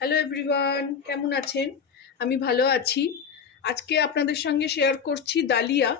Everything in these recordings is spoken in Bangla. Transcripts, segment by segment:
হ্যালো এভরিওয়ান, কেমন আছেন? আমি ভালো আছি। আজকে আপনাদের সঙ্গে শেয়ার করছি ডালিয়া।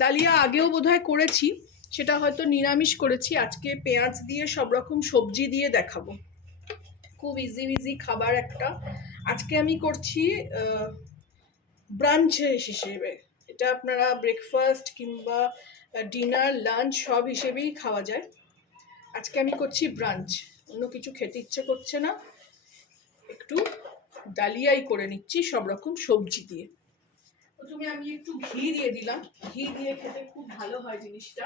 ডালিয়া আগেও বোধহয় করেছি, সেটা হয়তো নিরামিষ করেছি। আজকে পেঁয়াজ দিয়ে সব রকম সবজি দিয়ে দেখাবো। খুব ইজি খাবার একটা। আজকে আমি করছি ব্রাঞ্চ হিসেবে। এটা আপনারা ব্রেকফাস্ট কিংবা ডিনার, লাঞ্চ সব হিসেবেই খাওয়া যায়। আজকে আমি করছি ব্রাঞ্চ, অন্য কিছু খেতে ইচ্ছে করছে না, একটু ডালিয়াই করে নিচ্ছি সব রকম সবজি দিয়ে। প্রথমে আমি একটু ঘি দিয়ে দিলাম, ঘি দিয়ে খেতে খুব ভালো হয় জিনিসটা।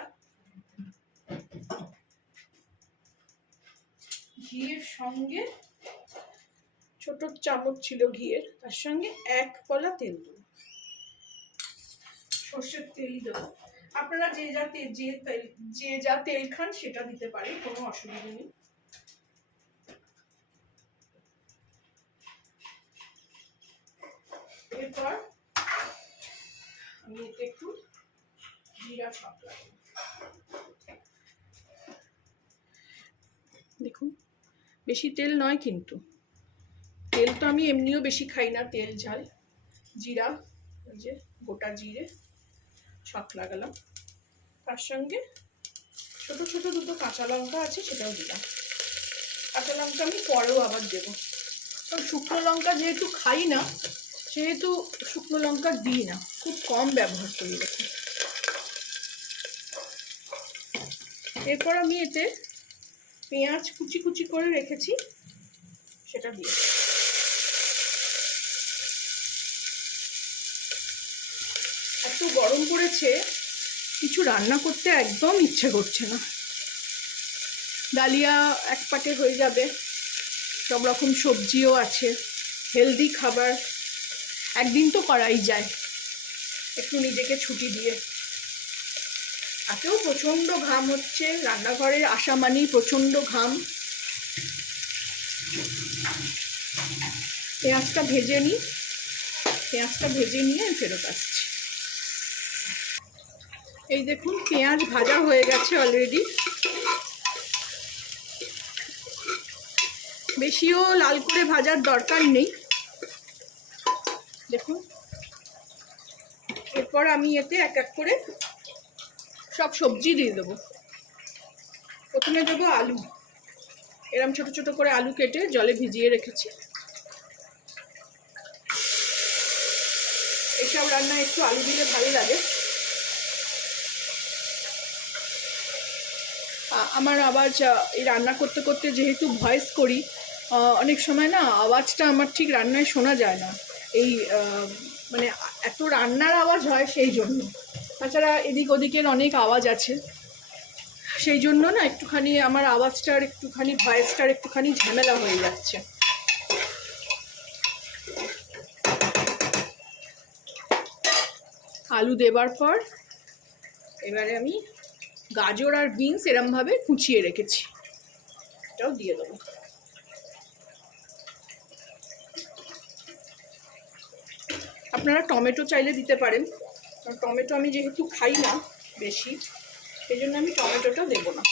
ঘিয়ের সঙ্গে ছোট চামচ ছিল ঘিয়ের, তার সঙ্গে 1 কলা তেল দেবো, সর্ষের তেল দেবো। আপনারা যে যা তেল খান সেটা দিতে পারেন, কোনো অসুবিধা নেই। এরপর আমি এতে একটু জিরা ছাপ লাগাবো। দেখুন, বেশি তেল নয় কিন্তু, তেল তো আমি এমনিও বেশি খাই না, তেল ঝাল। জিরা, ওই যে গোটা জিরে ছাপ লাগালাম, তার সঙ্গে ছোট ছোট দুটো কাঁচা লঙ্কা আছে, সেটাও দিলাম। কাঁচা লঙ্কা আমি পরেও আবার দেবো, কারণ শুকনো লঙ্কা যেহেতু খাই না, সেহেতু শুকনো লঙ্কা দিই না, খুব কম ব্যবহার করি। দেখুন, এরপর আমি এতে পেঁয়াজ কুচি কুচি করে রেখেছি, সেটা দিয়ে এত গরম পড়েছে, কিছু রান্না করতে একদম ইচ্ছে করছে না। ডালিয়া এক পাটে হয়ে যাবে, সব রকম সবজিও আছে, হেলদি খাবার, একদিন তো করাই যায় একটু নিজেকে ছুটি দিয়ে। তাতেও প্রচণ্ড ঘাম হচ্ছে, রান্নাঘরে আসা মানেই প্রচণ্ড ঘাম। পেঁয়াজটা ভেজে নিই, পেঁয়াজটা ভেজে নিয়ে ফেরত আসছি। এই দেখুন, পেঁয়াজ ভাজা হয়ে গেছে অলরেডি, বেশিও লাল করে ভাজার দরকার নেই। দেখুন, এরপর আমি এতে এক এক করে সব সবজি দিয়ে দেবো। প্রথমে দেবো আলু, এরম ছোট ছোট করে আলু কেটে জলে ভিজিয়ে রেখেছি। এসব রান্নায় একটু আলু দিলে ভালো লাগে। আমার আওয়াজ, এই রান্না করতে করতে যেহেতু ভয়েস করি, অনেক সময় না আওয়াজটা আমার ঠিক রান্নায় শোনা যায় না। এই মানে এত রান্নার আওয়াজ হয় সেই জন্য। তাছাড়া এদিক ওদিকের অনেক আওয়াজ আছে, সেই জন্য না একটুখানি আমার আওয়াজটার একটুখানি, ভয়েসটার একটুখানি ঝামেলা হয়ে যাচ্ছে। আলু দেবার পর এবারে আমি গাজর আর বিনস এরমভাবে কুচিয়ে রেখেছি, এটাও দিয়ে দেবো। আপনারা টমেটো চাইলে দিতে পারেন, টমেটো আমি যেহেতু খাই না বেশি, সেই জন্য আমি টমেটোটা দেবো না।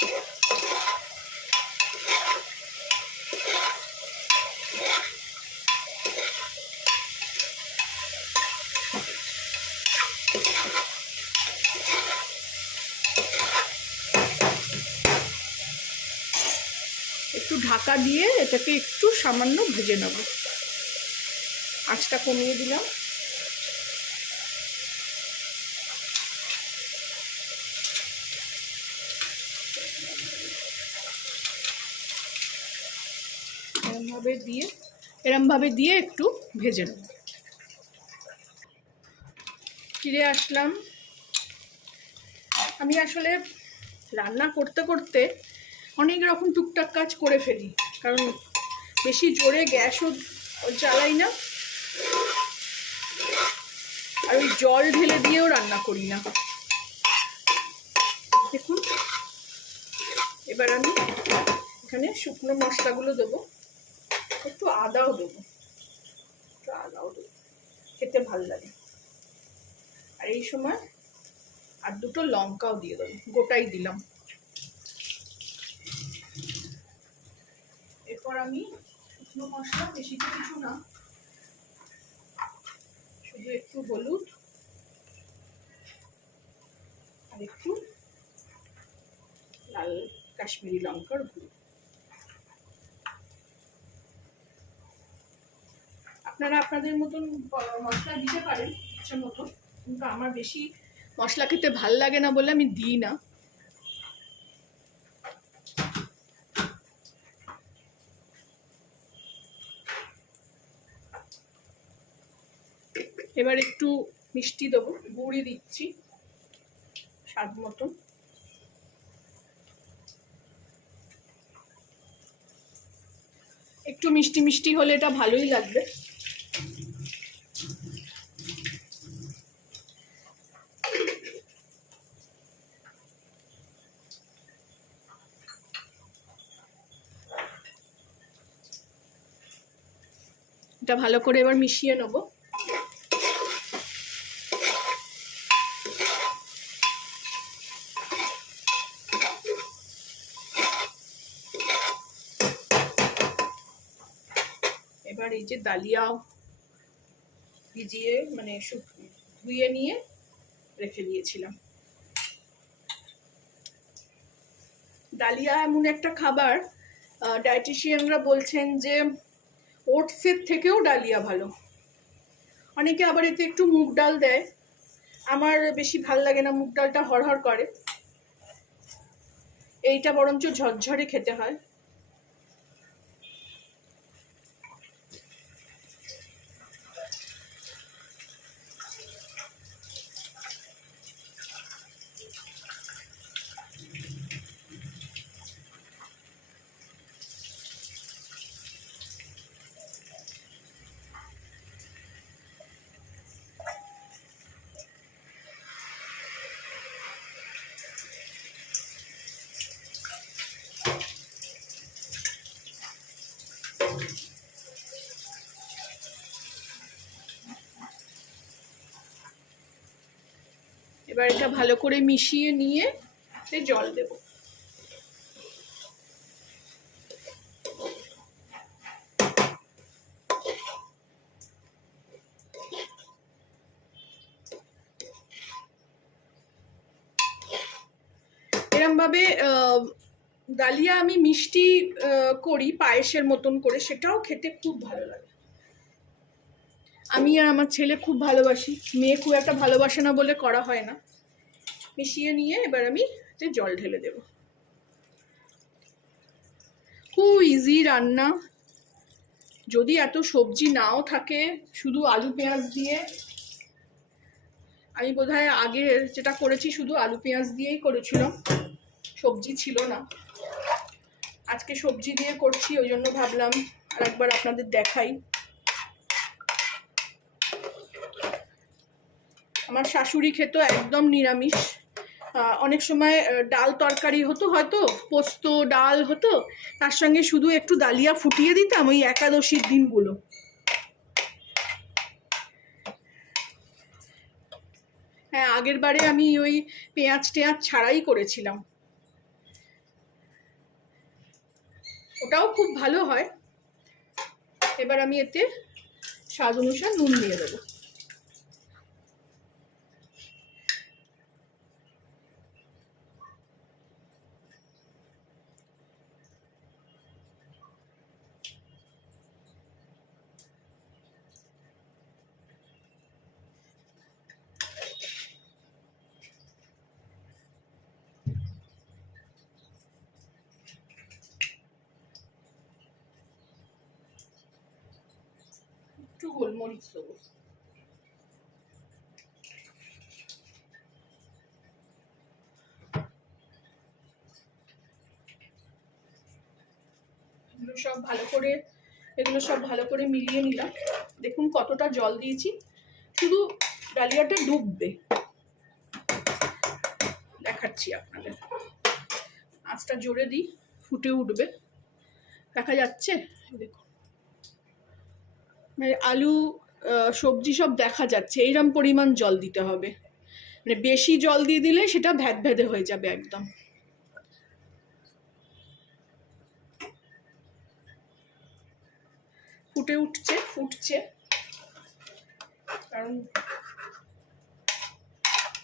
একটু ঢাকা দিয়ে এটাকে একটু সামান্য ভেজে নেব। আঁচটা কমিয়ে দিলাম। এরমভাবে দিয়ে একটু ভেজে নেব। ফিরে আসলাম। আমি আসলে রান্না করতে করতে অনেক রকম টুকটাক কাজ করে ফেলি, কারণ বেশি জোরে গ্যাসও জ্বালাই না, আর ওই জল ঢেলে দিয়েও রান্না করি না। দেখুন, এবার আমি এখানে শুকনো মশলাগুলো দেবো, একটু আদাও দেবো, খেতে ভালো লাগে। আর এই সময় আর দুটো লঙ্কাও দিয়ে দেবো, গোটাই দিলাম। এরপর আমি শুকনো মশলা, বেশি কিছু না, শুধু একটু হলুদ আর একটু লাল কাশ্মীরি লঙ্কার গুঁড়ো। আপনারা আপনাদের মতন মশলা দিতে পারেন ইচ্ছা মতো, কিন্তু আমার বেশি মশলা খেতে ভাল লাগে না বলে আমি দিই না। এবার একটু মিষ্টি দেবো, গুঁড়ি দিচ্ছি স্বাদ মতো। একটু মিষ্টি মিষ্টি হলে এটা ভালোই লাগবে। এটা ভালো করে এবার মিশিয়ে নেব। এবার এই যে ডালিয়া ভিজিয়ে মানে ধুয়ে নিয়ে রেখে দিয়েছিলাম। ডালিয়া এমন একটা খাবার, ডায়েটিশিয়ানরা বলছেন যে ওটসের থেকেও ডালিয়া ভালো। অনেকে আবার এতে একটু মুগ ডাল দেয়, আমার বেশি ভাল লাগে না, মুগ ডালটা হড়হড় করে। এইটা বরঞ্চ ঝরঝরে খেতে হয়। এবার এটা ভালো করে মিশিয়ে নিয়ে জল দেব। এরমভাবে ডালিয়া আমি মিষ্টি করি পায়েসের মতন করে, সেটাও খেতে খুব ভালো লাগে। আমি আর আমার ছেলে খুব ভালোবাসি, মেয়ে খুব একটা ভালোবাসে না বলে করা হয় না। মিশিয়ে নিয়ে এবার আমি জল ঢেলে দেব। খুব ইজি রান্না, যদি এত সবজি নাও থাকে, শুধু আলু পেঁয়াজ দিয়ে। আমি বোধহয় আগে যেটা করেছি শুধু আলু পেঁয়াজ দিয়েই করেছিলাম, সবজি ছিল না। আজকে সবজি দিয়ে করছি, ওই জন্য ভাবলাম আর একবার আপনাদের দেখাই। আমার শাশুড়ি খেত একদম নিরামিষ। অনেক সময় ডাল তরকারি হতো, হয়তো পোস্ত ডাল হতো, তার সঙ্গে শুধু একটু ডালিয়া ফুটিয়ে দিতাম ওই একাদশীর দিনগুলো। হ্যাঁ, আগের বারে আমি ওই পেঁয়াজ টেঁয়াজ ছাড়াই করেছিলাম, ওটাও খুব ভালো হয়। এবার আমি এতে স্বাদ অনুসারে নুন দিয়ে দেবো। একটু গোলমরিচ দেবো। এগুলো সব ভালো করে মিলিয়ে নিলাম। দেখুন কতটা জল দিয়েছি, শুধু ডালিয়াটা ডুববে। দেখাচ্ছি আপনাদের, আঁচটা জোরে দিই, ফুটে উঠবে, দেখা যাচ্ছে দেখুন, মানে আলু সবজি সব দেখা যাচ্ছে। এইরকম পরিমাণ জল দিতে হবে, মানে বেশি জল দিয়ে দিলে সেটা ভ্যাদভ্যাদে হয়ে যাবে একদম। ফুটছে, কারণ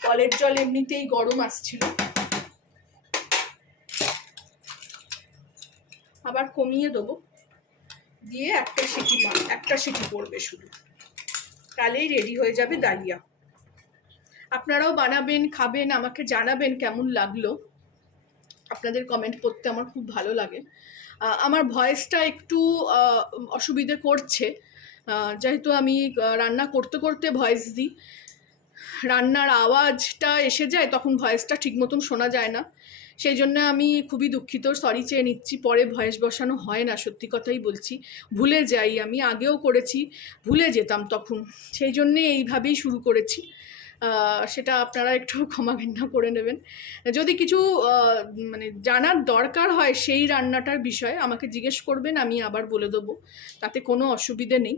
কলের জল এমনিতেই গরম আসছিল। আবার কমিয়ে দেবো, দিয়ে একটা সিটি পড়বে শুধু, তাহলেই রেডি হয়ে যাবে ডালিয়া। আপনারাও বানাবেন, খাবেন, আমাকে জানাবেন কেমন লাগলো। আপনাদের কমেন্ট পড়তে আমার খুব ভালো লাগে। আমার ভয়েসটা একটু অসুবিধে করছে, যেহেতু আমি রান্না করতে করতে ভয়েস দিই, রান্নার আওয়াজটা এসে যায়, তখন ভয়েসটা ঠিক মতন শোনা যায় না। সেই জন্য আমি খুবই দুঃখিত, সরি চেয়ে নিচ্ছি। পরে ভয়েস বসানো হয় না, সত্যি কথাই বলছি, ভুলে যাই। আমি আগেও করেছি, ভুলে যেতাম তখন, সেই জন্যে এইভাবেই শুরু করেছি। সেটা আপনারা একটু ক্ষমা ঘেন্না করে নেবেন। যদি কিছু মানে জানার দরকার হয় সেই রান্নাটার বিষয়ে আমাকে জিজ্ঞেস করবেন, আমি আবার বলে দেবো, তাতে কোনো অসুবিধে নেই।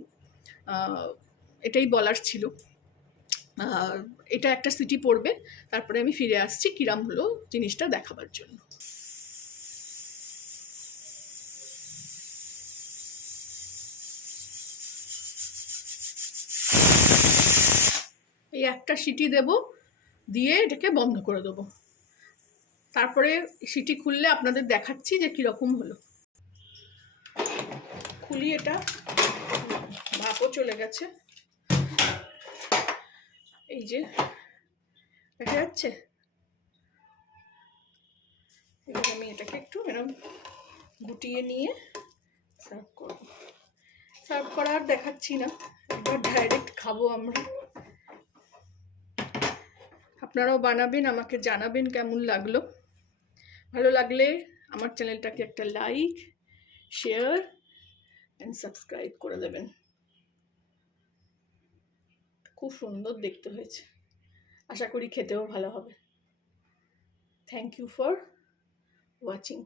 এটাই বলার ছিল। এটা একটা সিটি পড়বে, তারপরে আমি ফিরে আসছি কিরাম হলো জিনিসটা দেখাবার জন্য। এই একটা সিটি দেব, দিয়ে এটাকে বন্ধ করে দেবো। তারপরে সিটি খুললে আপনাদের দেখাচ্ছি যে কীরকম হলো। খুলি, এটা ভাপও চলে গেছে, এই যে দেখা যাচ্ছে। এবার আমি এটাকে একটু এরকম গুটিয়ে নিয়ে সার্ভ করব। সার্ভ করার দেখাচ্ছি না, এবার ডাইরেক্ট খাবো আমরা। আপনারাও বানাবেন, আমাকে জানাবেন কেমন লাগলো। ভালো লাগলে আমার চ্যানেলটাকে একটা লাইক, শেয়ার অ্যান্ড সাবস্ক্রাইব করে দেবেন। খুব সুন্দর দেখতে হয়েছে, আশা করি খেতেও ভালো হবে। Thank you for watching.